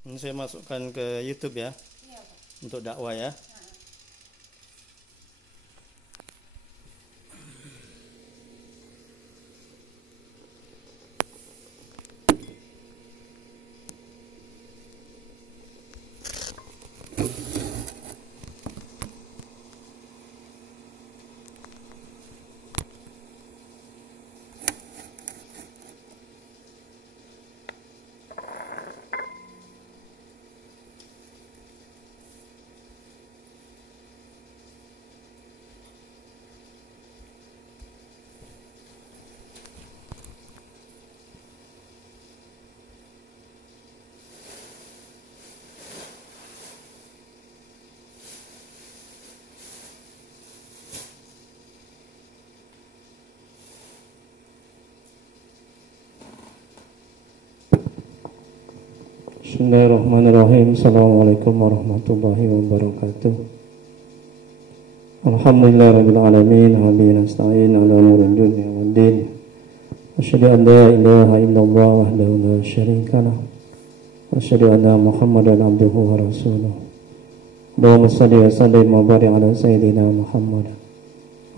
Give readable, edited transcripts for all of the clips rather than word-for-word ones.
Ini saya masukkan ke YouTube ya, Iya, Pak. untuk dakwah ya. Bismillahirrahmanirrahim. Assalamualaikum warahmatullahi wabarakatuh. Alhamdulillahirabbil alamin, wa bihi nasta'in ala umurid dunya waddin. Asyhadu an la ilaha illallah wahdahu la syarika lah. Wa asyhadu anna Muhammadan abduhu wa rasuluh. Allahumma shalli wa sallim wa barik ala sayyidina Muhammad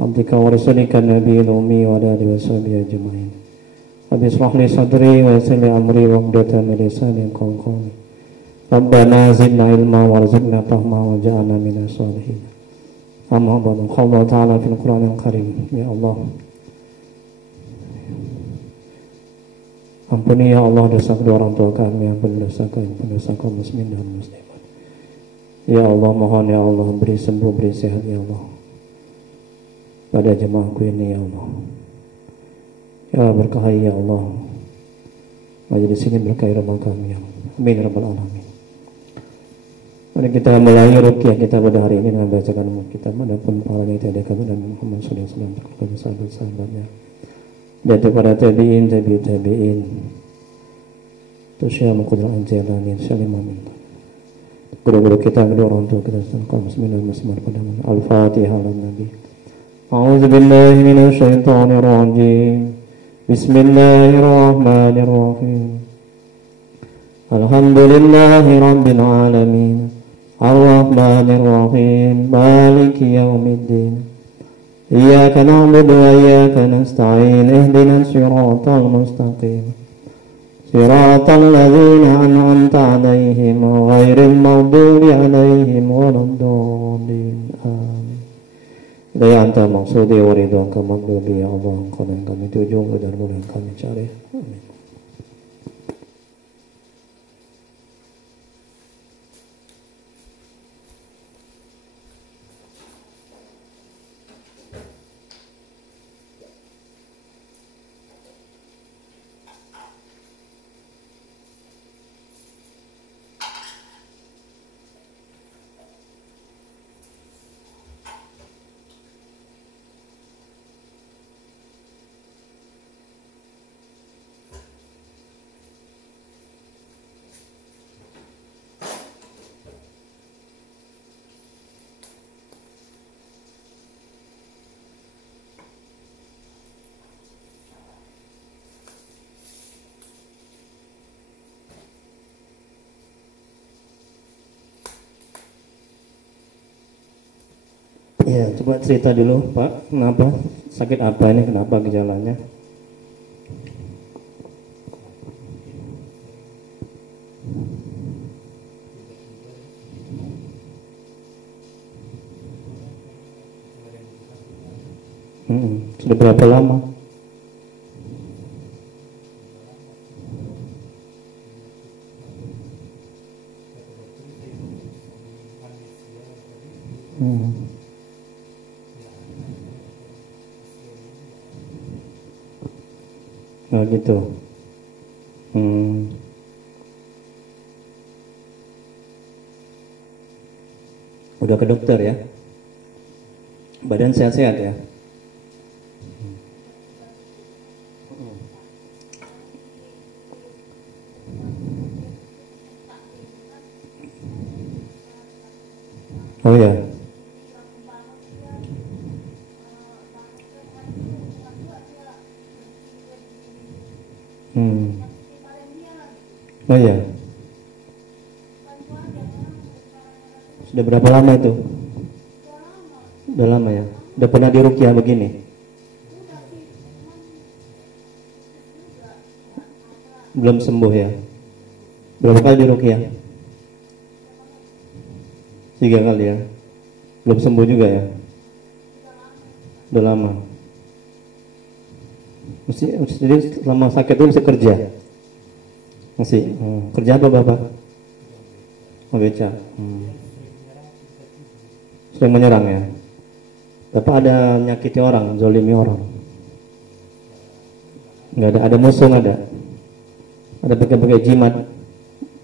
abdika wa rasulika nabiyil ummi wa ala alihi washabihi ajmain. Rabbi ishrah li sadri wa yassir li amri wa hludatan min lisani yafqahu qawli. Rabbana zidna ilma warzuqna fahma waj'alna minas sholihin. Amma ba'du. Qala ta'ala fil Qur'anil Karim. Ya Allah, ampuni ya Allah dosa kedua orang tua kami, ampuni dosa kami, dosa kaum muslimin dan muslimat. Ya Allah, mohon ya Allah beri sembuh, beri sehat ya Allah pada jemaahku ini ya Allah. Ya berkahi ya Allah, majelis ini berkahi rumah kami ya Allah. Amin ya rabbal alamin. Mari kita mulai ruqyah kita pada hari ini dengan bacakan kitab. Adapun pahalanya kita adakan dan Muhammad sallallahu alaihi wasallam kepada sahabat-sahabatnya dan kepada tabi'in, tabi'in. Tusyah muqaddarah jalanin salim amin. Guru-guru kita, kedua orang tua kita, kaum muslimin dan muslimat pada Al-Fatihah ala Nabi. A'udzu billahi minasy syaithanir rajim. Bismillahirrahmanirrahim. Alhamdulillahi rabbil alamin. Ar-Rahmanir-Rahim. Maliki yaumiddin. Iyyaka na'budu wa iyyaka nasta'in. Ihdinas siratal mustaqim. Siratal ladzina an'amta 'alaihim ghairil maghdubi 'alaihim waladdallin. Amin. Ya anta maksudi wa ridwanka maghdubi ya Allah, engkau yang kami tuju dan yang kami cari. Amin. Ya, coba cerita dulu Pak, kenapa? Sakit apa ini, kenapa gejalanya? Sudah berapa lama? Oh gitu. Udah ke dokter ya? Badan sehat-sehat ya? Oh ya. Oh ya. Sudah berapa lama itu? Udah lama ya. Udah pernah diruqyah begini? Belum sembuh ya. Berapa kali diruqyah? 3 kali ya. Belum sembuh juga ya. Udah lama. Jadi selama sakit itu masih kerja? Masih. Kerja apa Bapak? Oh, beca. Sering menyerang ya. Bapak ada nyakiti orang, zolimi orang? Nggak ada. Ada musuh nggak ada? Ada pakai jimat,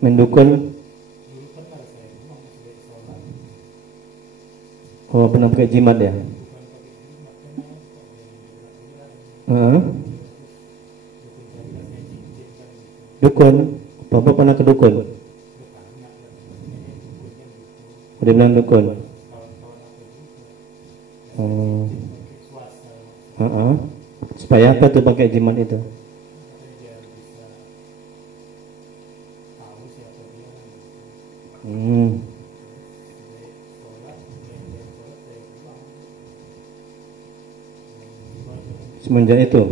mendukun? Oh, pernah pakai jimat ya? Dukun? Bapak pernah ke dukun? Udah bilang dukun? Supaya apa tuh pakai jimat itu? Semenjak itu?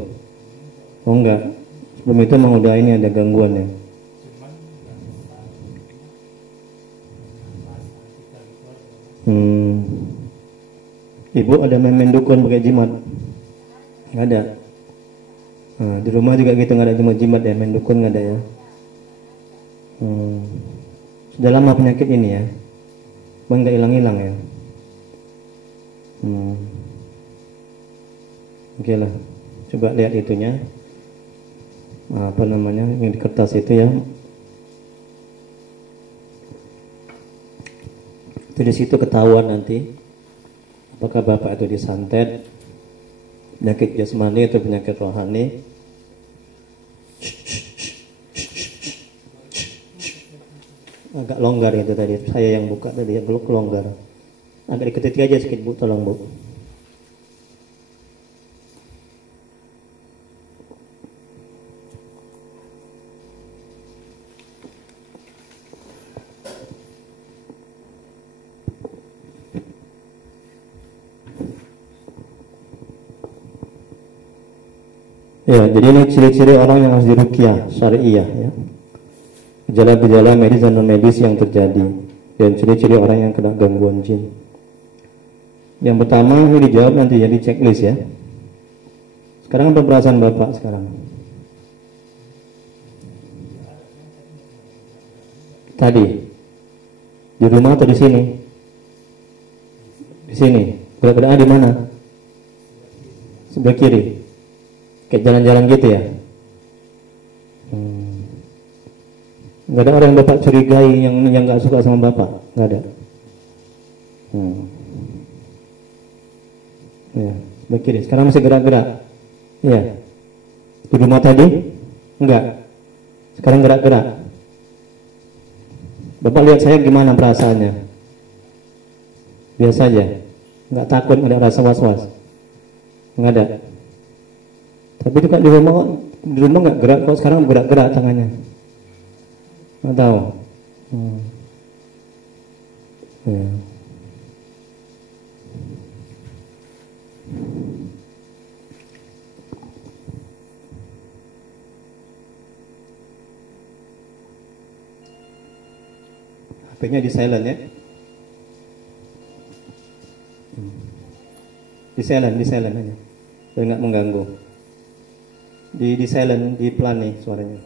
Oh enggak. Sebelum itu emang udah ini ada gangguan ya? Ibu ada main dukun pakai jimat? Nggak ada. Nah, di rumah juga gitu, nggak ada jimat ya, main dukun nggak ada ya? Sudah lama penyakit ini ya? Bang nggak hilang-hilang ya? Oke lah, coba lihat itunya, apa namanya yang di kertas itu ya. Itu di situ ketahuan nanti apakah Bapak itu disantet, penyakit jasmani atau penyakit rohani. Agak longgar itu tadi, saya yang buka tadi, belum longgar. Agak diketik aja sedikit Bu, tolong Bu. Ya, jadi ini ciri-ciri orang yang harus diruqyah syariah ya. Gejala-gejala medis dan non medis yang terjadi dan ciri-ciri orang yang kena gangguan jin. Yang pertama ini dijawab nanti jadi checklist ya. Sekarang apa perasaan Bapak sekarang? Tadi di rumah atau di sini? Di sini. Gerak-geraknya di mana? Sebelah kiri. Kayak jalan-jalan gitu ya? Nggak ada orang yang Bapak curigai yang nggak suka sama Bapak? Nggak ada? Ya, sebelah kiri. Sekarang masih gerak-gerak? Iya. Di rumah tadi? Enggak. Sekarang gerak-gerak. Bapak lihat saya gimana perasaannya? Biasa aja? Nggak takut, nggak ada rasa was-was? Nggak ada? Tapi itu kan di rumah nggak gerak, kok sekarang gerak-gerak tangannya? Nggak tahu. Ya. HP-nya di silent ya? Di silent aja, biar nggak mengganggu. Di silent, di pelan nih suaranya.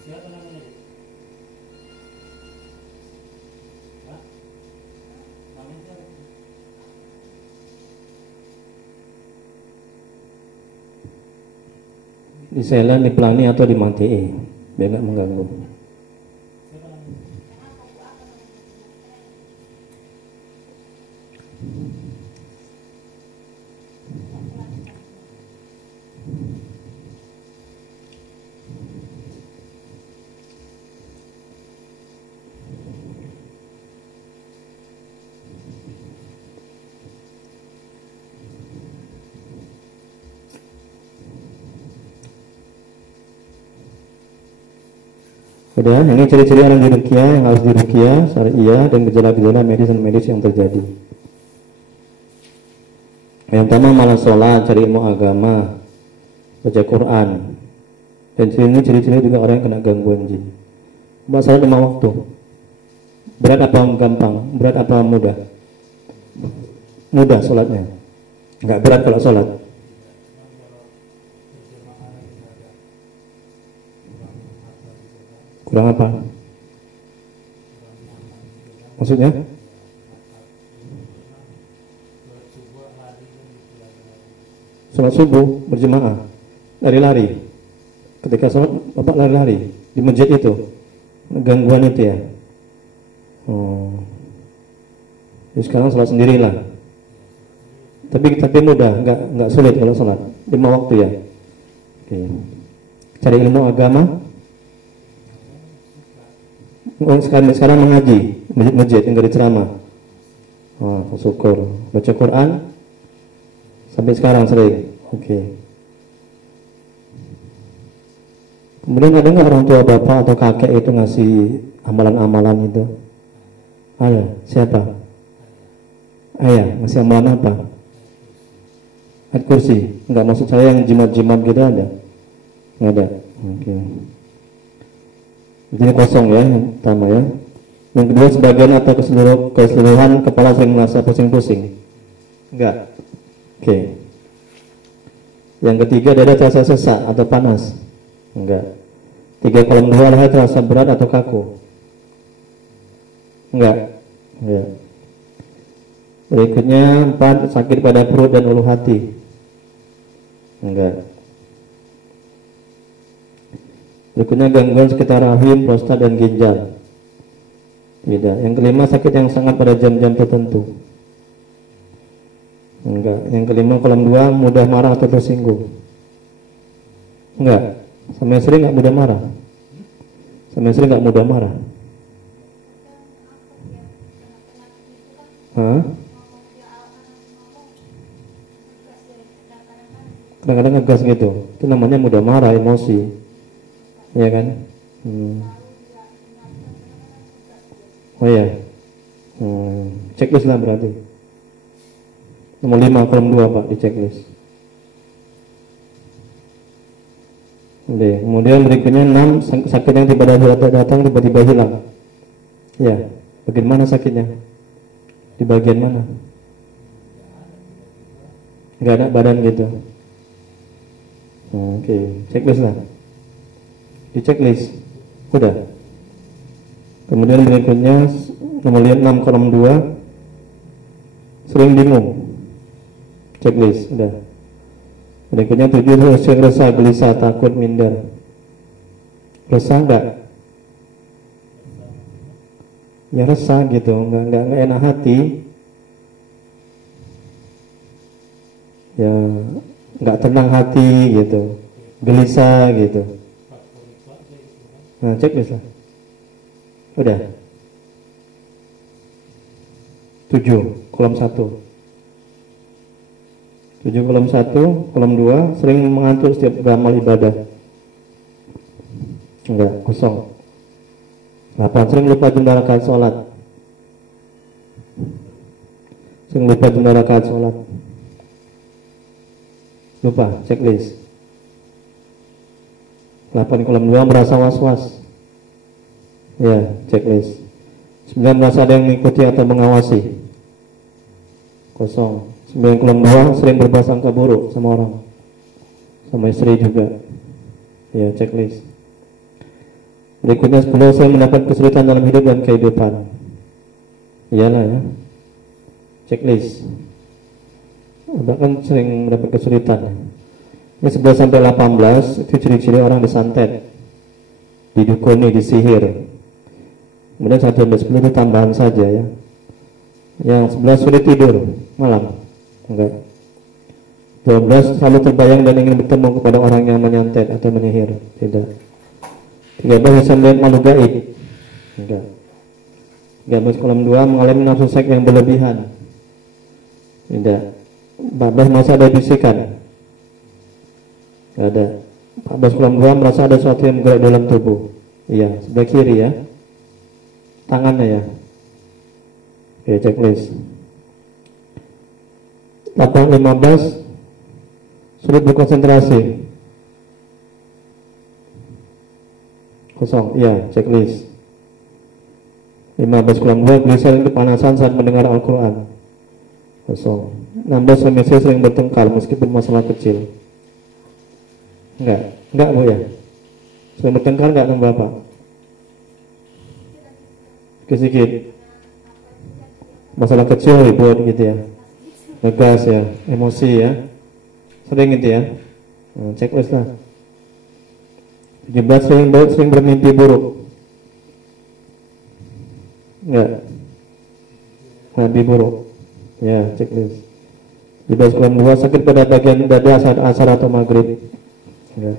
Siapa namanya? Di silent, di pelani atau dimatiin biar nggak mengganggu. Udah, ini ciri-ciri orang diruqyah yang harus diruqyah syariah dan gejala-gejala medis dan medis yang terjadi. Yang pertama malas sholat, cari ilmu agama, baca Quran. Dan ciri-ciri juga orang yang kena gangguan jin. Mbak sholat 5 waktu. Berat apa gampang? Berat apa mudah? Mudah sholatnya. Enggak berat kalau sholat. Kurang apa? Maksudnya? Sholat subuh berjemaah, lari-lari. Ketika sholat, bapak lari-lari di masjid itu, gangguan itu ya. Jadi sekarang sholat sendirilah. Tapi mudah, nggak sulit kalau sholat 5 waktu ya. Oke. Cari ilmu agama. Sekarang mengaji masjid yang dari ceramah. Syukur. Baca Quran sampai sekarang sering. Oke. Kemudian ada nggak orang tua bapak atau kakek itu ngasih amalan-amalan itu? Ada. Siapa? Ayah ngasih amalan apa? Ayat kursi. Enggak, maksud saya yang jimat-jimat gitu ada? Nggak ada. Oke. Jadi kosong ya yang pertama ya. Yang kedua, sebagian atau keseluruhan kepala sering merasa pusing-pusing. Enggak. Oke. Yang ketiga, dada terasa sesak atau panas. Enggak. 3 kolom 2, leher terasa berat atau kaku. Enggak. Enggak. Berikutnya 4, sakit pada perut dan ulu hati. Enggak. Berikutnya gangguan sekitar rahim, prostat dan ginjal. Tidak. Yang kelima, sakit yang sangat pada jam-jam tertentu. Enggak. Yang kelima, kolom 2, mudah marah atau tersinggung. Enggak. Sama yang sering enggak mudah marah. Sama yang sering enggak mudah marah. Hah? Kadang-kadang ngegas gitu. Itu namanya mudah marah, emosi. Ya kan? Oh ya. Checklist lah berarti. Nomor 5 kolom 2 Pak di checklist. Oke. Kemudian berikutnya 6, sakit yang tiba-tiba datang tiba-tiba hilang. Ya. Bagaimana sakitnya? Di bagian mana? Enggak ada badan gitu. Oke. Checklist lah. Di checklist udah. Kemudian berikutnya nomor 6 kolom 2, sering bingung. Checklist udah. Berikutnya 7, sering resah, gelisah, takut, minder. Resah enggak? Ya resah gitu, enggak enak hati. Ya enggak tenang hati gitu. Gelisah gitu. Nah, checklist lah. Udah. 7 kolom 1. 7 kolom 1, kolom 2, sering mengantuk setiap beramal ibadah. Enggak, kosong. 8, sering lupa jumlah rakaat sholat. Sering lupa jumlah rakaat sholat. Lupa, checklist. 8 kolom 2, merasa was-was. Ya, checklist. 9, merasa ada yang mengikuti atau mengawasi. Kosong. 9 kolom 2, sering berprasangka buruk sama orang. Sama istri juga. Ya, checklist. Berikutnya 10, saya mendapat kesulitan dalam hidup dan kehidupan. Iyalah ya. Checklist. Bahkan sering mendapat kesulitan. Ini 11 sampai 18 itu ciri-ciri orang disantet, didukuni, disihir. Kemudian 1 sampai 10 itu tambahan saja ya. Yang 11 sulit tidur malam. Enggak. 12 selalu terbayang dan ingin bertemu kepada orang yang menyantet atau menyihir. Tidak. 13 bisa melihat makhluk gaib. Enggak. 13 kolom 2, mengalami nafsu seks yang berlebihan. Tidak. 14 merasa ada bisikan. Enggak ada. 14 kolom 2, merasa ada sesuatu yang bergerak dalam tubuh. Iya, sebelah kiri ya. Tangannya ya. Oke, checklist. Lapangan 15, sulit berkonsentrasi. Kosong, iya, checklist. 15 kurang 2, gelisah dan kepanasan saat mendengar Al-Quran. Kosong. 16, suami istri sering bertengkar meskipun masalah kecil. Enggak Bu ya. Sering bertengkar enggak sama Bapak? Sedikit. Masalah kecil ribut gitu ya. Ngegas ya, emosi ya. Sering gitu ya. Checklist lah. 17, sering bermimpi buruk. Enggak. Mimpi buruk. Ya, checklist. 17 kurang 2, sakit pada bagian dada saat asar atau maghrib. Ya.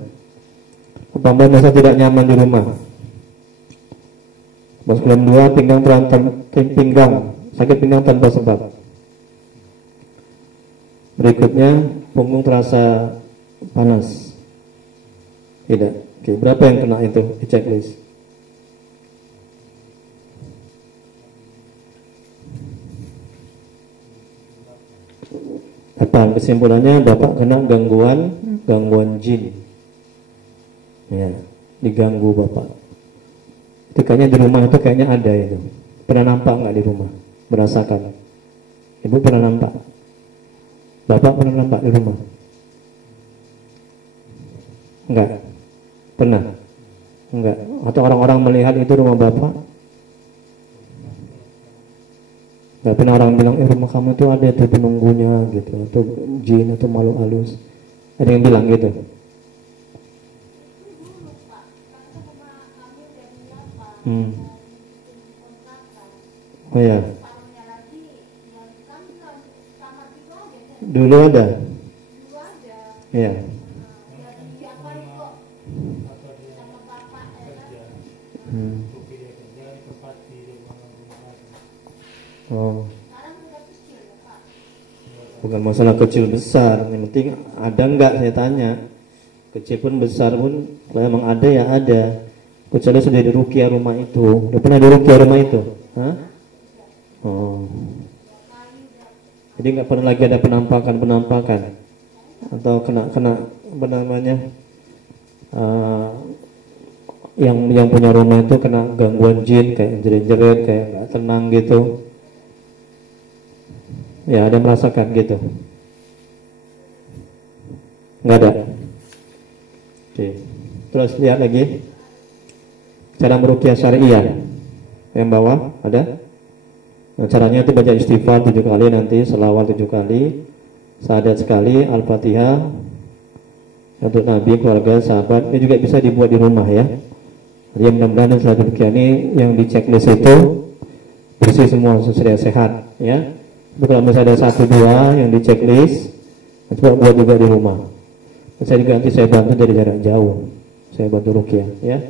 18, merasa tidak nyaman di rumah. 17 kurang 2, sakit pinggang tanpa sebab. Berikutnya, punggung terasa panas. Tidak. Oke, berapa yang kena itu di checklist? Apa kesimpulannya? Bapak kena gangguan jin. Ya, diganggu Bapak. Itu kayaknya di rumah itu kayaknya ada itu. Pernah nampak nggak di rumah? Merasakan? Ibu pernah nampak? Bapak pernah nampak di rumah? Enggak? Pernah? Enggak? Atau orang-orang melihat itu rumah Bapak? Enggak pernah orang bilang, rumah kamu itu ada tuh penunggunya gitu, atau jin atau makhluk halus. Ada yang bilang gitu? Oh ya. Dulu ada. Iya. Oh. Bukan masalah kecil besar, yang penting ada enggak saya tanya. Kecil pun besar pun, kalau emang ada ya ada. Kecuali sudah diruqyah rumah itu. Udah pernah diruqyah rumah itu? Hah? Oh. Jadi nggak pernah lagi ada penampakan atau kena apa namanya? Yang punya rumah itu kena gangguan jin kayak jerit-jerit, kayak nggak tenang gitu. Ya, ada merasakan gitu? Nggak ada. Oke. Terus lihat lagi cara meruqyah syariah. Yang bawah ada. Nah, caranya itu baca istighfar 7 kali, nanti selawat 7 kali, syahadat sekali, Al-Fatihah untuk Nabi, keluarga, sahabat. Ini juga bisa dibuat di rumah ya. Jadi mudah-mudahan setelah ruqyah ini yang di checklist itu bersih semua, sudah sehat ya. Tapi kalau misalnya ada 1-2 yang di checklist, coba buat juga di rumah. Saya juga nanti saya bantu dari jarak jauh, saya bantu ruqyah ya.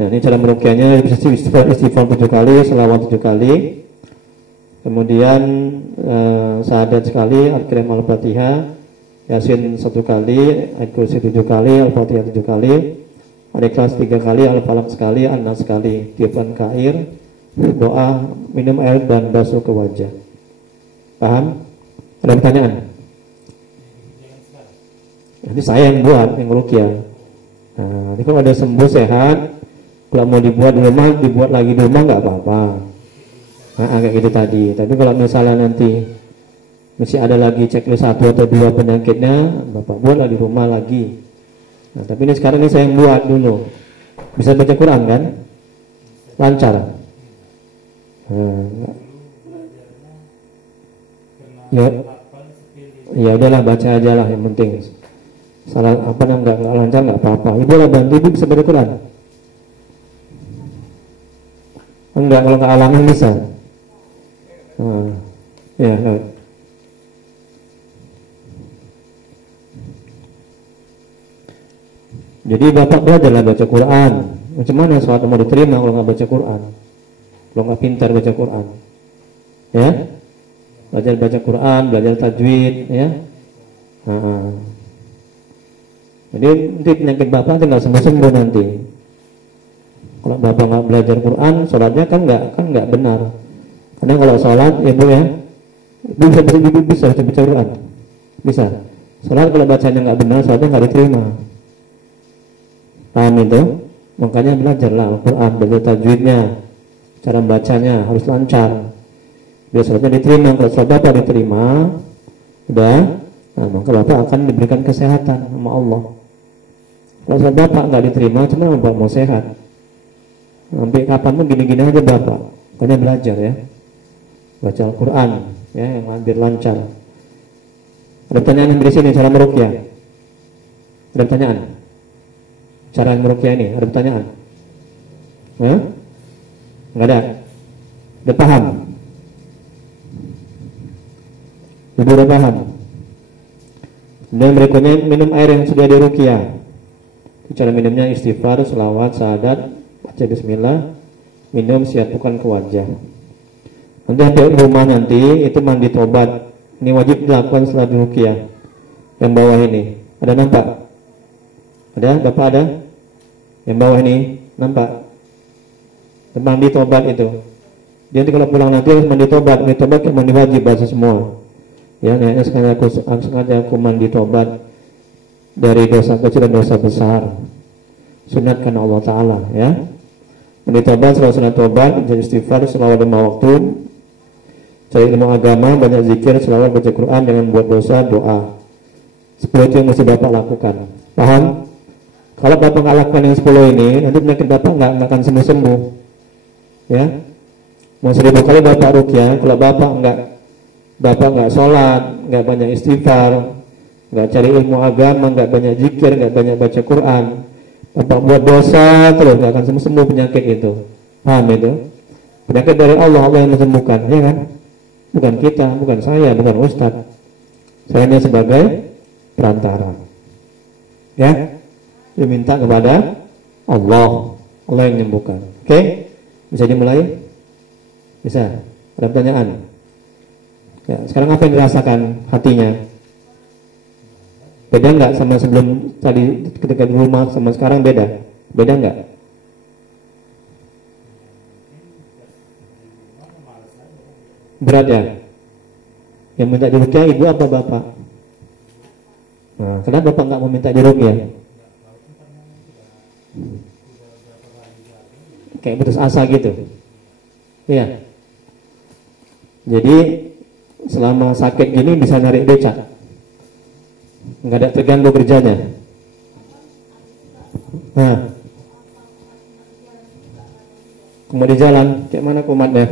Nah, ini cara meruqyahnya, bisa istighfar 7 kali, selawat 7 kali. Kemudian syahadat sekali, Al-Karim Al-Fatihah, Yasin 1 kali, Al-Kursi 7 kali, Al-Fatihah 7 kali, Al-Ikhlas 3 kali, Al-Falaq sekali, An-Nas sekali, tiupan ke air, doa, minum air dan basuh ke wajah. Paham? Ada pertanyaan? Nanti saya yang buat, yang ruqyah. Nah, nanti kalau ada sembuh sehat, kalau mau dibuat di rumah, dibuat lagi di rumah nggak apa-apa. Nah, kayak gitu tadi. Tapi kalau misalnya nanti masih ada lagi checklist 1 atau 2 penyakitnya, Bapak buatlah di rumah lagi. Nah, tapi ini sekarang ini saya yang buat dulu. Bisa baca Quran kan? Lancar. Ya udahlah, baca aja lah yang penting. Salah apa nggak lancar nggak apa-apa. Ibu lah bantu, ibu bisa baca Quran. Enggak, kalau nggak alami bisa. Ya, no. Jadi Bapak belajarlah baca Quran. Macam mana sholat mau diterima kalau nggak baca Quran? Kalau nggak pintar baca Quran, ya? Belajar baca Quran, belajar tajwid, ya. Jadi nanti penyakit Bapak tinggal sembuh-sembuh nanti. Kalau bapak nggak belajar Quran, sholatnya kan nggak benar. Karena kalau sholat ya bu ya, bisa baca Quran, bisa. Sholat kalau bacanya nggak benar, sholatnya nggak diterima. Paham itu? Makanya belajarlah Al-Quran, belajar tajwidnya, cara bacanya harus lancar. Biar sholatnya diterima. Kalau sholat bapak diterima, udah, nah maka bapak akan diberikan kesehatan sama Allah. Kalau sholat bapak nggak diterima, cuma bapak mau sehat. Sampai kapan pun gini-gini aja bapak. Makanya belajar ya, baca Al-Quran ya yang hampir lancar. Ada pertanyaan dari sini, cara meruqyah. Ada pertanyaan? Cara meruqyah ini, ada pertanyaan? Enggak ada? Udah paham? Ibu udah paham? Dan berikutnya minum air yang sudah diruqyah. Cara minumnya istighfar, selawat, syahadat, baca bismillah, minum siapkan ke wajah. Nanti sampai rumah nanti itu mandi tobat. Ini wajib dilakukan setelah diruqyah. Yang bawah ini ada nampak? Ada? Bapak ada? Yang bawah ini nampak? Mandi tobat itu. Dia nanti kalau pulang nanti harus mandi tobat. Mandi tobat kan mandi wajib bahasa semua. Ya, niatnya sengaja aku mandi tobat dari dosa kecil dan dosa besar. Sunatkan Allah Ta'ala ya. Mandi tobat, selalu sunat tobat, jadi istighfar, selawat 5 waktu, cari ilmu agama, banyak zikir, selawat, baca Quran, jangan buat dosa, doa. 10 itu yang mesti bapak lakukan. Paham? Kalau bapak nggak lakukan yang 10 ini, nanti penyakit bapak nggak akan sembuh-sembuh. Ya, mau 1000 kali bapak ruqyah, kalau bapak nggak sholat, nggak banyak istighfar, nggak cari ilmu agama, nggak banyak zikir, nggak banyak baca Quran, bapak buat dosa terus, nggak akan sembuh penyakit itu. Paham itu? Penyakit dari Allah, Allah yang menyembuhkan, ya kan? Bukan kita, bukan saya, bukan ustadz. Saya hanya sebagai perantara. Ya, diminta kepada Allah, Allah yang menyembuhkan. Oke? Bisa dimulai? Bisa. Ada pertanyaan? Ya, sekarang apa yang dirasakan hatinya? Beda nggak sama sebelum tadi ketika di rumah sama sekarang beda? Beda nggak? Berat ya? Yang minta diruqyah ibu apa bapak? Nah, kenapa bapak nggak mau minta diruqyah? Kayak putus asa gitu. Iya. Jadi selama sakit gini bisa narik becak, nggak ada terganggu kerjanya. Nah, kumat di jalan, kayak mana kumatnya?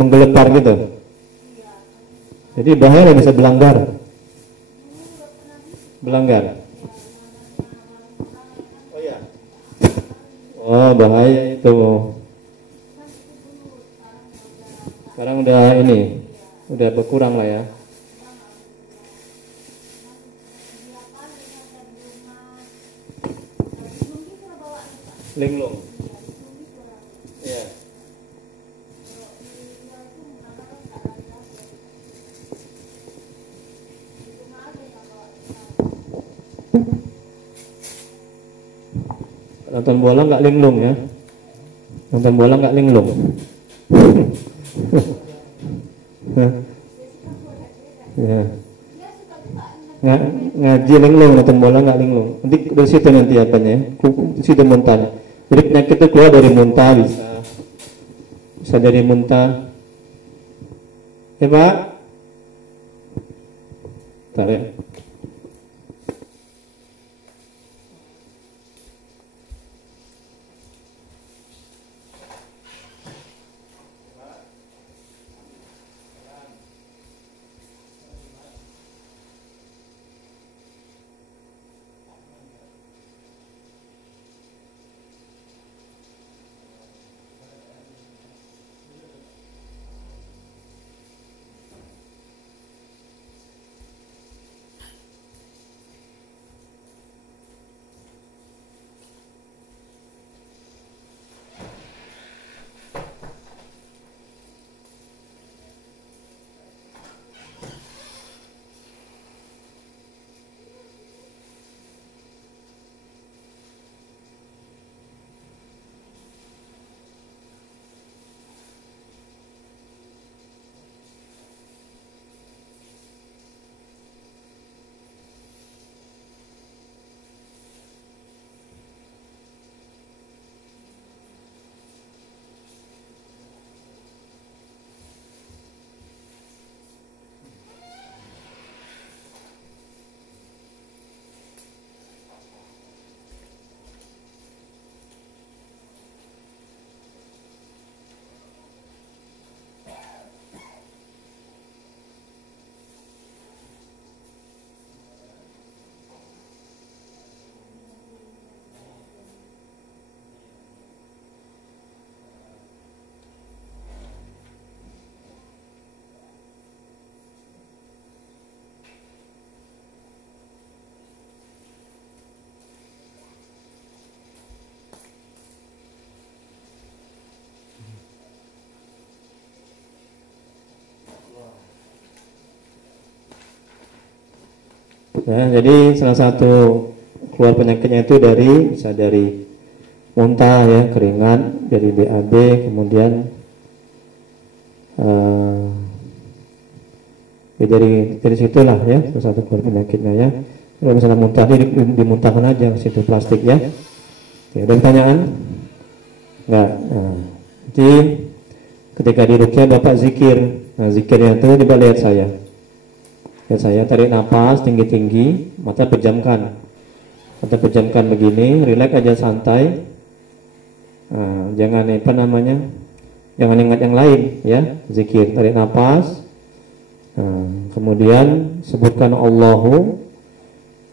Menggelepar gitu. Jadi bahaya, bisa belanggar. Belanggar. Oh ya. Oh bahaya itu. Sekarang udah ini, udah berkurang lah ya. Linglung. Ya. Nonton bola nggak linglung ya. Nonton bola nggak linglung. Ya. Ngaji linglung, nonton bola nggak linglung. Nanti dari situ nanti apanya? Situ muntah. Jadi penyakit itu keluar dari muntah, bisa dari muntah. Ya Pak? Bentar ya. Ya, jadi salah satu keluar penyakitnya itu bisa dari muntah ya, keringat, dari BAB, kemudian ya dari situlah ya salah satu keluar penyakitnya ya. Kalau misalnya muntah dimuntahkan aja ke situ plastik ya. Ya, ada pertanyaan? Enggak. Nah, jadi ketika di ruqyah Bapak zikir. Nah, zikirnya itu coba lihat saya. Lihat saya, tarik napas tinggi-tinggi, mata pejamkan. Mata pejamkan begini, rileks aja santai. Nah, jangan jangan ingat yang lain ya. Zikir, tarik napas. Nah, kemudian sebutkan Allahu,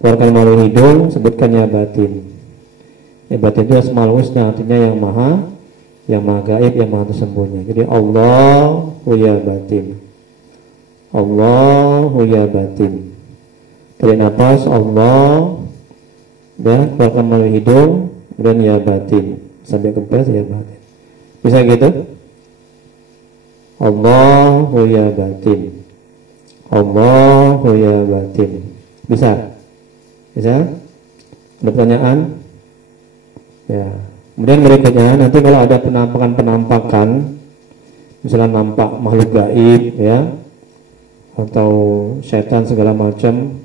keluarkan melalui hidung, sebutkan ya batin. Ya batin itu Asmaul Husna, artinya yang maha gaib, yang maha tersembunyi. Jadi Allahu ya batin, Allahu ya batin. Tarik nafas Allah, dan keluarkan melalui hidung, dan ya batin sampai kempes ya batin. Bisa gitu? Allahu ya batin, Allahu ya batin. Bisa? Bisa? Ada pertanyaan? Ya. Kemudian berikutnya nanti kalau ada penampakan, misalnya nampak makhluk gaib ya, atau setan segala macam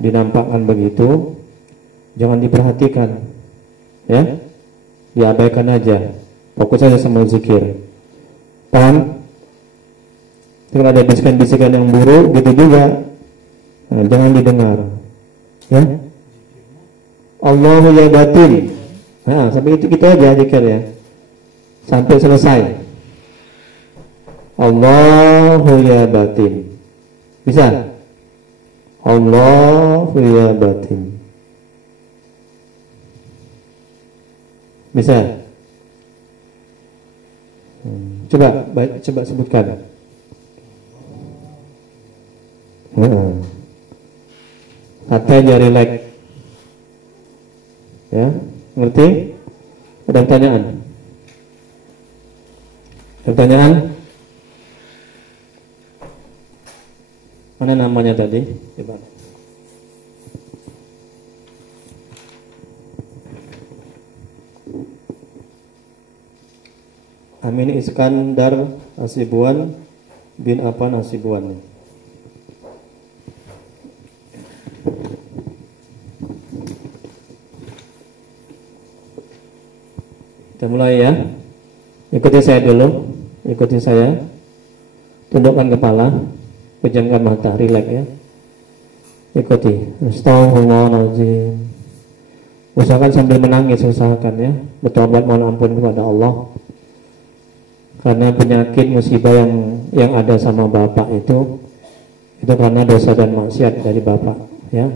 dinampakkan begitu, jangan diperhatikan ya, diabaikan aja, fokus saja sama zikir. Paham? Kalau ada bisikan-bisikan yang buruk gitu juga, nah, jangan didengar ya. Allahu ya batin. Nah, sampai itu kita aja zikir ya, sampai selesai. Allahu ya batin. Bisa? Allahu ya batin. Bisa? Coba sebutkan. Hati aja relax. Ya, ngerti? Ada pertanyaan? Ada pertanyaan? Mana namanya tadi? Coba. Amin Iskandar Hasibuan bin apa Hasibuan. Kita mulai ya. Ikuti saya dulu. Ikuti saya. Tundukkan kepala, pejamkan mata, rileks ya. Ikuti. Astagfirullahaladzim. Usahakan sambil menangis, usahakan ya. Bertobat mohon ampun kepada Allah. Karena penyakit musibah yang ada sama bapak itu karena dosa dan maksiat dari bapak ya.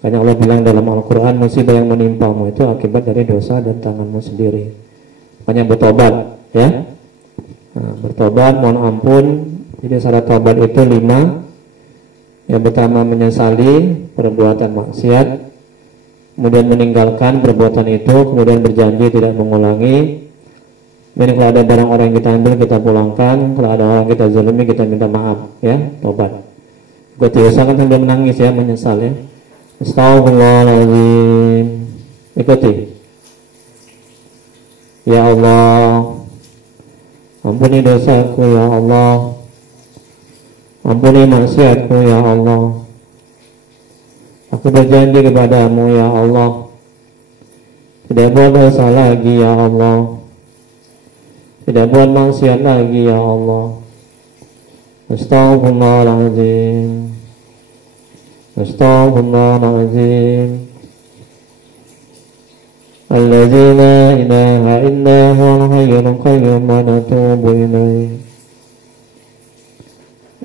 Karena Allah bilang dalam Al-Quran, musibah yang menimpamu itu akibat dari dosa dan tanganmu sendiri. Makanya bertobat ya. Nah, bertobat mohon ampun. Jadi syarat tobat itu 5. Yang pertama menyesali perbuatan maksiat, kemudian meninggalkan perbuatan itu, kemudian berjanji tidak mengulangi. Dan kalau ada barang orang yang kita ambil, kita pulangkan. Kalau ada orang kita zalimi, kita minta maaf ya. Tobat. Gue usahakan sambil menangis ya, menyesal ya. Astagfirullahaladzim. Ikuti. Ya Allah, ampuni dosaku ya Allah, ampuni maksiatku ya Allah. Aku berjanji kepadamu ya Allah, tidak buat dosa lagi ya Allah, tidak buat maksiat lagi ya Allah. Astagfirullahaladzim, Astagfirullahaladzim. Alladzi la ilaha illa huwal hayyul qayyum wa natubu ilaih.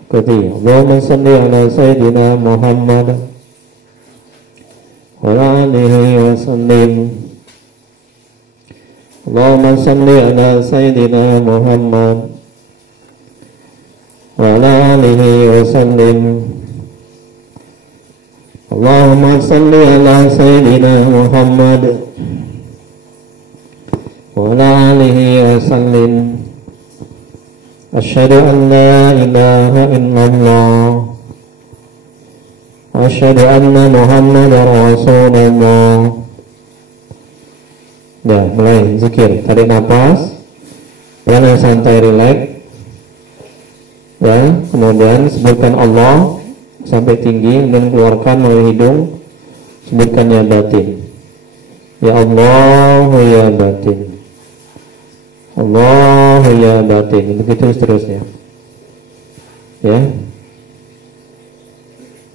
Ikuti. Allahumma salli ala Sayyidina Muhammad wa ala alihi wa sallim. Allahumma salli ala Sayyidina Muhammad wa ala alihi wa sallim. Allahumma salli ala Sayyidina Muhammad wa ala alihi wa sallim. Asyhadu an la ilaha illallah wa Asyhadu anna Muhammadar Rasulullah. Ya, mulai zikir. Tarik nafas, yang santai, rileks. Ya, kemudian sebutkan Allah sampai tinggi dan keluarkan melalui hidung. Sebutkan ya batin. Ya Allah ya batin. Allah ya batin. Begitu seterusnya. Ya.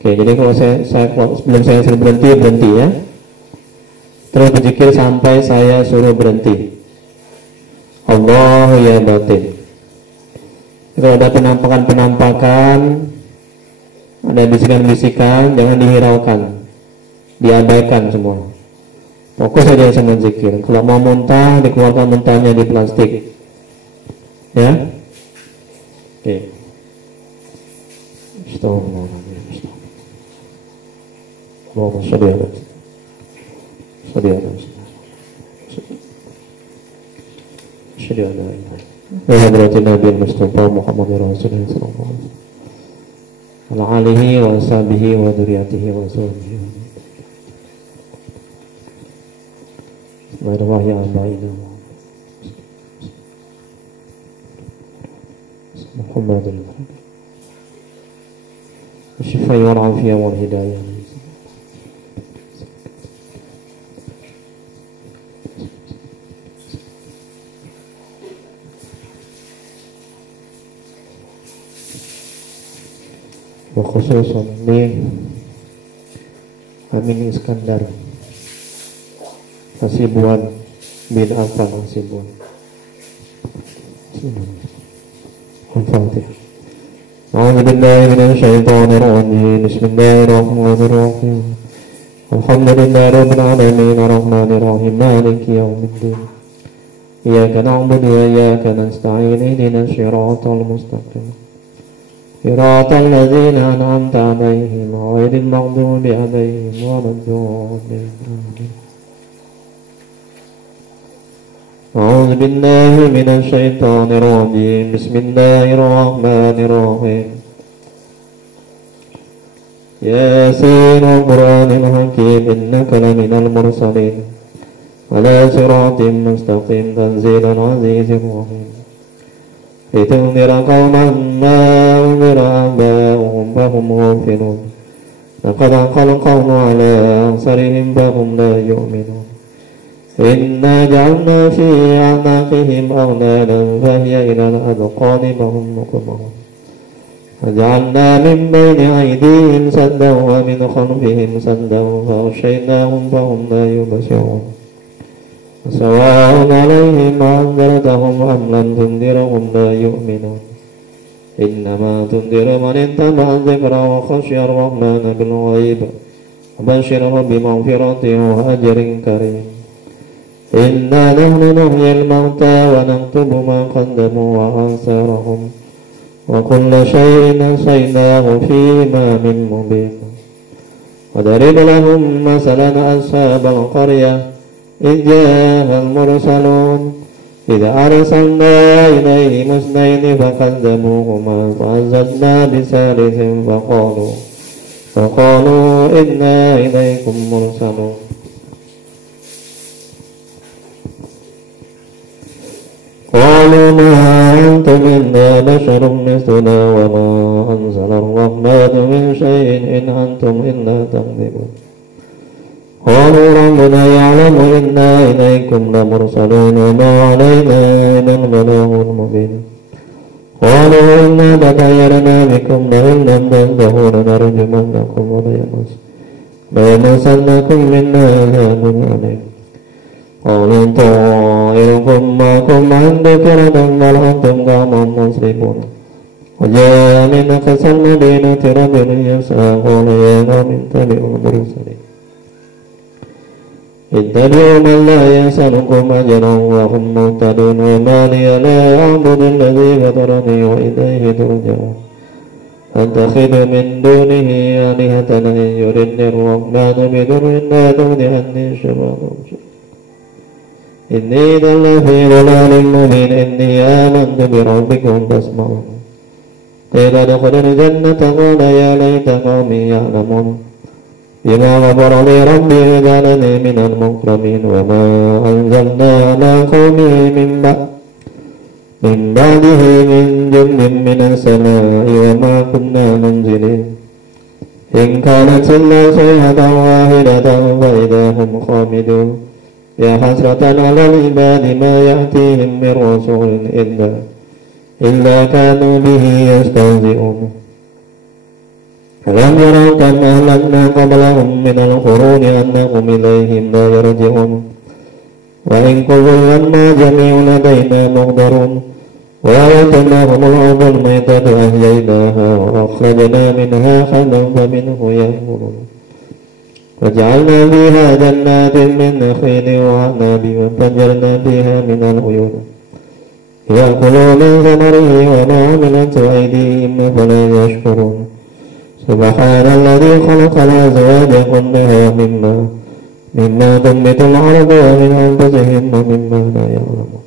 Oke, jadi kalau sebelum saya suruh berhenti ya. Terus berzikir sampai saya suruh berhenti. Allah ya batin. Kalau ada penampakan, ada bisikan-bisikan, jangan dihiraukan, diabaikan semua. Fokus saja sama zikir. Kalau mau muntah, dikeluarkan muntahnya di plastik. Ya. Oke. Astagfirullahaladzim. Allahumma sholli ala Asyhadu an la ilaha illallah wa hadratin Nabi Mustafa Muhammadur Rasulullah sallallahu alaihi wasallam ala alihi wa sahbihi wa dzurriyyatihi wa sahbihi. Bismillahirrahmanirrahim. Muhammadur Rasulullah. Syifai wal afiyah wal hidayah. Khususan ini Amin Iskandar Hasibuan bin Affan Hasibuan. Al-Fatihah. A'udzu billahi minasy syaithanir rajim. Bismillahirrahmanirrahim. Alhamdulillahi rabbil alamin arrahmanir rahim maliki yaumiddin. Iyyaka na'budu wa iyyaka nasta'in ihdinas siratal mustaqim. صراط الذين أنعمت عليهم غير المغضوب عليهم ولا الضالين. أعوذ بالله من الشيطان الرجيم. بسم الله الرحمن الرحيم. ياسين والقرآن الحكيم إنك لمن المرسلين على صراط مستقيم تنزيل العزيز الرحيم. لتنذر قوما ما أنذر آباؤهم فهم غافلون لقد حق القول على أكثرهم فهم لا يؤمنون إنا جعلنا في أعناقهم أغلالا فهي إلى الأذقان فهم مقمحون وجعلنا من بين أيديهم سدا ومن خلفهم سدا فغشيناهم فهم لا يبصرون سواء عليهم أنذرتهم أم لم تنذرهم لا يؤمنون إنما تنذر من اتبع الذكر وخشي الرحمن بالغيب وبشره بمغفرة وأجر كريم. إنا نحن نحيي الموتى ونكتب ما قدموا وآثارهم وكل شيء أحصيناه في إمام مبين. وضرب لهم مثلا أصحاب القرية إذ جاء المرسلون إذ أرسلنا إليهم اثنين فكذبوهما فعززنا بثالث فقالوا إنا إليكم مرسلون. قالوا ما أنتم إلا بشر مثلنا وما أنزل الرحمن من شيء إن أنتم إلا تكذبون. قالوا ربنا يعلم إنا إليكم لمرسلون وما علينا إلا البلاغ المبين. قالوا إنا تطيرنا بكم لئن لم تنتهوا لنرجمنكم وليمسنكم منا عذاب أليم. قالوا طائركم معكم إن ذكرتم بل أنتم قوم مسرفون. وجاء من أقصى المدينة رجل يسعى قال يا قوم اتبعوا المرسلين اتبعوا من لا يسألكم أجرا وهم مهتدون وما لي لا أعبد الذي فطرني وإليه ترجعون. أتخذ من دونه آلهة إن يردني الرحمن بضر لا تغن عني شفاعتهم إني إذا لفي ضلال مبين. إني آمنت بربكم فاسمعون. قيل ادخلوا الجنة قال يا ليت قومي يعلمون. بما غفر لي ربي وجعلني من المكرمين وما أنزلنا على قومه من بعده من جند من السماء وما كنا منزلين إن كانت إلا صيحة واحدة فإذا هم خامدون يا حسرة على العباد ما يأتيهم من رسول إلا كانوا به يستهزئون ألم يروا كم أهلكنا قبلهم من القرون أنهم إليهم لا يرجعون وإن كل لما جميع لدينا مقدرون وآية لهم الأرض الميتة أحييناها وأخرجنا منها حبا فمنه يأكلون وجعلنا فيها جنات من نخيل وأعناب وفجرنا فيها من العيون يأكلوا من ثمره وما عملت أيديهم فلا يشكرون سبحان الذي خلق الأزواج كلها مما تنبت الأرض ومن أنفسهم ومما لا يعلمون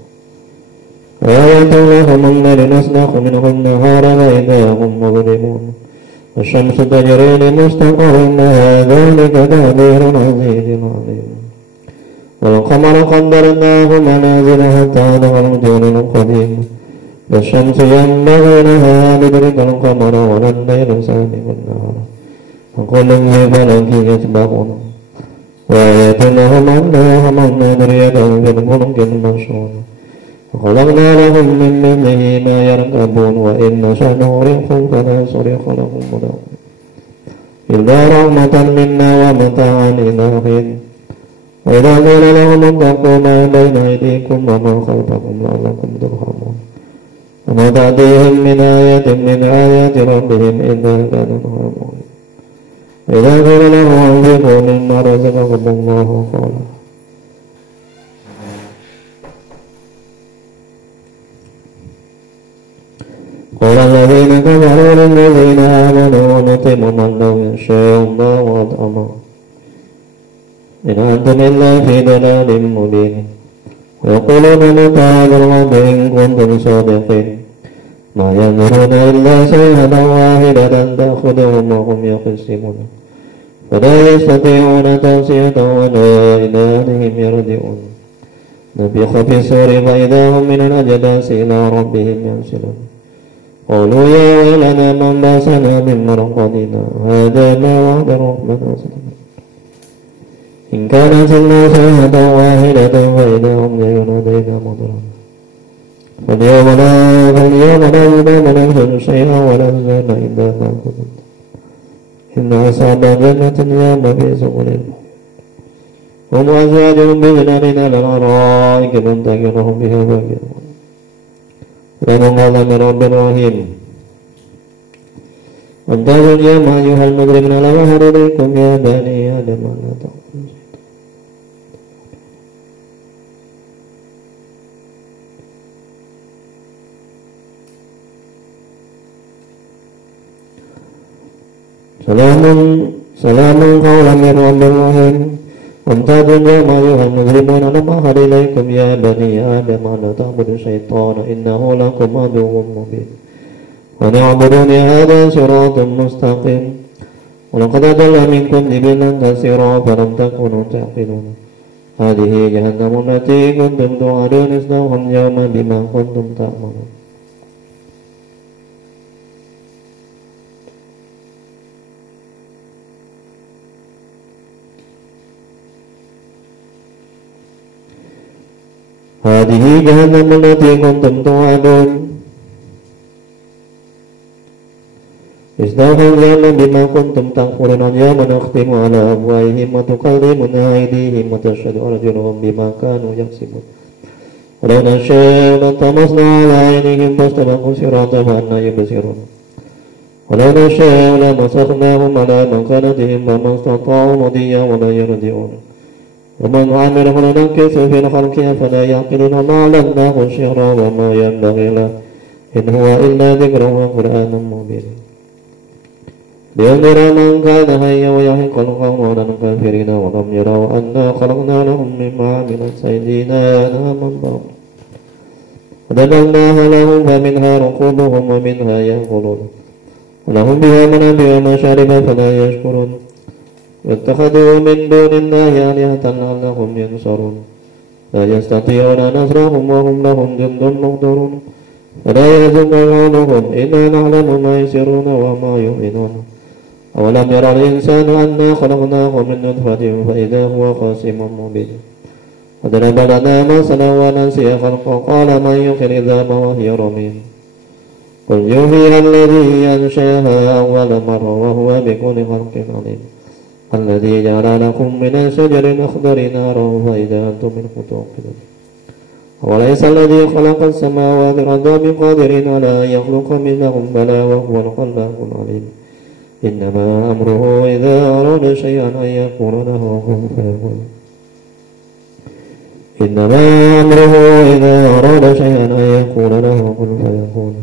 وآية لهم الليل نسلخ منه النهار فإذا هم مظلمون والشمس تجري لمستقر لها ذلك تقدير العزيز العليم والقمر قدرناه منازل حتى عاد الرجل القديم والشمس ينبغي لها أن تدرك القمر ولا الليل سابق النهار وكل في فلك يسبحون وآية لهم أنا حملنا ذريتهم في الفلك المشحون وخلقنا لهم من مثله ما يركبون وإن نشأ نغرقهم فلا صريخ لهم ولهم إلا رحمة منا ومتاعا إلى حين وإذا قيل لهم اتقوا ما بين أيديكم وما خلفكم لعلكم ترحمون وما تأتيهم من آية من آيات ربهم إلا كانوا يعلمون وإذا قيل لهم أنفقوا مما رزقكم الله قال الذين كفروا للذين آمنوا ونطعم من لو يشاء الله أطعمه إن أنتم إلا في ضلال مبين ويقولون متى هذا الوعد إن كنتم صادقين ما ينظرون إلا صيحة واحدة تأخذهم وهم يخصمون فلا يستطيعون توصية ولا إلى أهلهم يرجعون نفخ في الصور فإذا هم من الأجداث إلى ربهم ينسلون قالوا يا ويلنا من باسنا من مرقدنا هذا ما وعد الرحمن حسنا إن كانت إلا صيحة واحدة فإذا هم ينادون مضرا فاليوم لا يظلم نفس شيئا ولا يجزون إلا ما كسبت إن أصحاب الجنة اليوم في سبل هم وأزواجهم بظلال على الأرائك متكئون بها فاكهون لهم قال من رب رحيم وامتازوا اليوم أيها المجرمون لا يظهر إليكم يا بني آدم لا تقولوا سلام قولا من رب رحيم وامتازوا اليوم أيها المجرمون لم أعهد إليكم يا بني آدم ألا تعبدوا الشيطان إنه لكم عدو مبين وأن اعبدوني هذا صراط مستقيم ولقد أضل منكم جبلا كثيرا فلم تكونوا تعقلون هذه جهنم التي كنتم توعدون اصلوها اليوم بما كنتم تعملون هذه جهنم التي كنتم توعدون اصلوها اليوم بما كنتم تكفرون اليوم نختم على أفواههم وتكلمنا أيديهم وتشهد أرجلهم بما كانوا يكسبون ولو نشاء لطمسنا على عينهم فاستبقوا الصراط فأنى يبصرون ولو نشاء لمسخناهم على مكانتهم فما استطاعوا مضيا ولا يرجعون ومن عمله لننكس في الخلق أفلا يعقلون ما علمناه الشعر وما ينبغي له إن هو إلا ذكر وقرآن مبين لينذر من كان حيا ويحق القول على الكافرين ولم يروا أنا خلقنا لهم مما عملت أيدينا أنعاما وذللناها لهم فمنها ركوبهم ومنها يأكلون ولهم بها منابع ومشارب فلا يشكرون واتخذوا من دون الله آلهة لعلهم ينصرون لا يستطيعون نصرهم وهم لهم جند محضرون ولا يحزنك قولهم إنا نعلم ما يسرون وما يؤمنون أولم يرى الإنسان أنا خلقناه من نطفة فإذا هو خصيم مبين وضرب لنا مثلا ونسي خلقه قال من يحيي العظام وهي رميم قل يحييها الذي أنشأها أول مرة وهو بكل خلق عليم الذي جعل لكم من الشجر الأخضر نارا فإذا أنتم منه توقدون وليس الذي خلق السماوات والأرض بقادر على أن يخلق مثلهم بلى وهو الخلاق العليم إنما أمره إذا أراد شيئا أن يقول له كن فيكون إنما أمره إذا أراد شيئا أن يقول له كن فيكون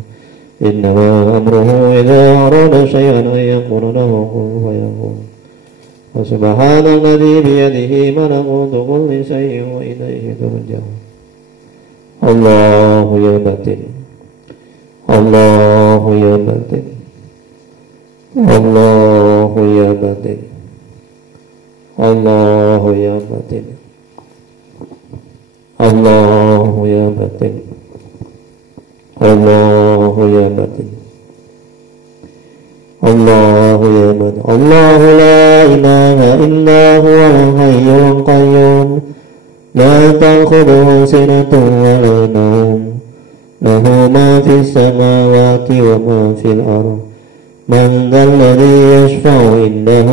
إنما أمره إذا أراد شيئا أن يقول له كن فيكون وسبحان الذي بيده ملكوت كل شيء وإليه ترجعون الله يا باطن الله يا باطن الله يا باطن الله يا باطن الله يا باطن الله يا باطن الله يا باطن الله لا إله إلا هو الحي القيوم لا تأخذه سنة ولا نوم له ما في السماوات وما في الأرض من ذا الذي يشفع عنده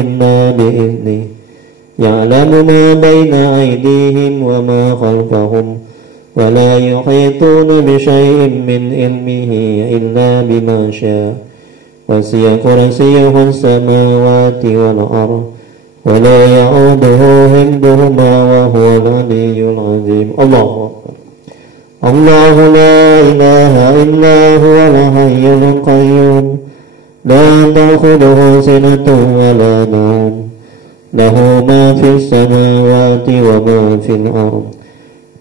إلا بإذنه يعلم ما بين أيديهم وما خلفهم ولا يحيطون بشيء من علمه إلا بما شاء وسع كرسيه السماوات والأرض ولا يعوده حفظهما وهو العلي العظيم الله أكبر الله لا إله إلا هو الحي القيوم لا تأخذه سنة ولا نوم له ما في السماوات وما في الأرض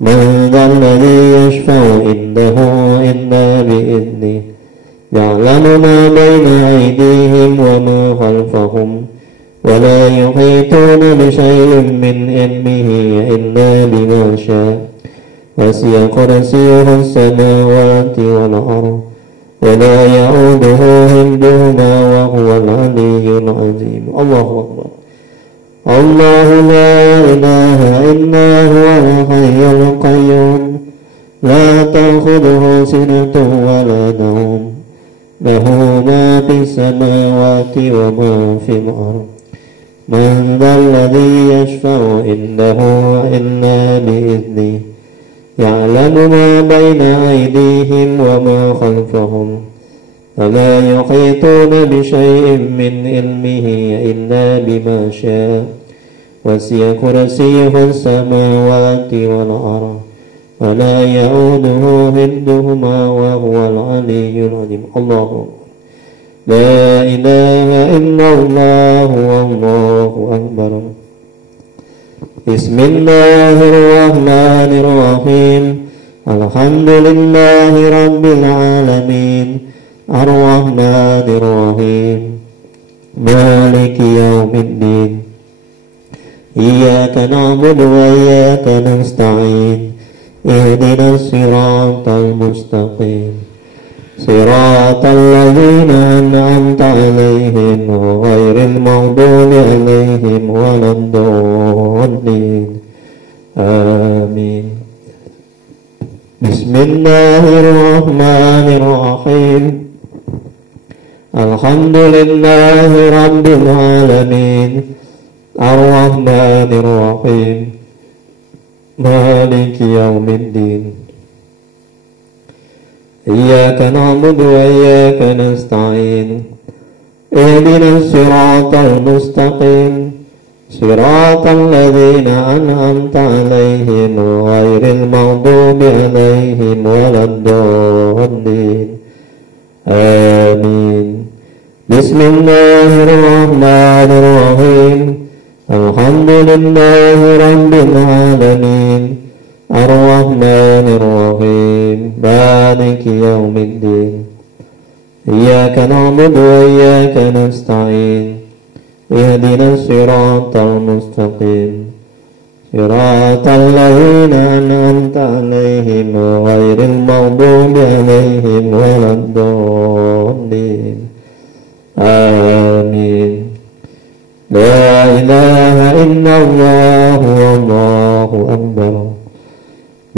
من ذا الذي يشفع عنده إلا بإذنه يعلم ما بين أيديهم وما خلفهم ولا يحيطون بشيء من علمه إلا بما شاء وسع كرسيه السماوات والأرض ولا يعوده حفظهما وهو العلي العظيم الله أكبر الله لا إله إلا هو الحي القيوم لا تأخذه سنة ولا نوم له ما في السماوات وما في الأرض من ذا الذي يشفع عنده إلا بإذنه يعلم ما بين أيديهم وما خلفهم ولا يحيطون بشيء من علمه إلا بما شاء وسع كرسيه السماوات والأرض ولا يعوده حفظهما وهو العلي العظيم الله لا إله إلا الله والله أكبر بسم الله الرحمن الرحيم الحمد لله رب العالمين الرحمن الرحيم مالك يوم الدين إياك نعبد وإياك نستعين اهدنا الصراط المستقيم صراط الذين أنعمت عليهم غير المغضوب عليهم ولا الضالين آمين بسم الله الرحمن الرحيم الحمد لله رب العالمين الرحمن الرحيم مالك يوم الدين إياك نعبد وإياك نستعين اهدنا الصراط المستقيم صراط الذين أنعمت عليهم غير المغضوب عليهم ولا الضالين آمين بسم الله الرحمن الرحيم الحمد لله رب العالمين الرحمن الرحيم مالك يوم الدين إياك نعبد وإياك نستعين اهدنا الصراط المستقيم صراط الذين أنعمت عليهم غير المغضوب عليهم ولا الضالين آمين لا إله إلا الله والله أكبر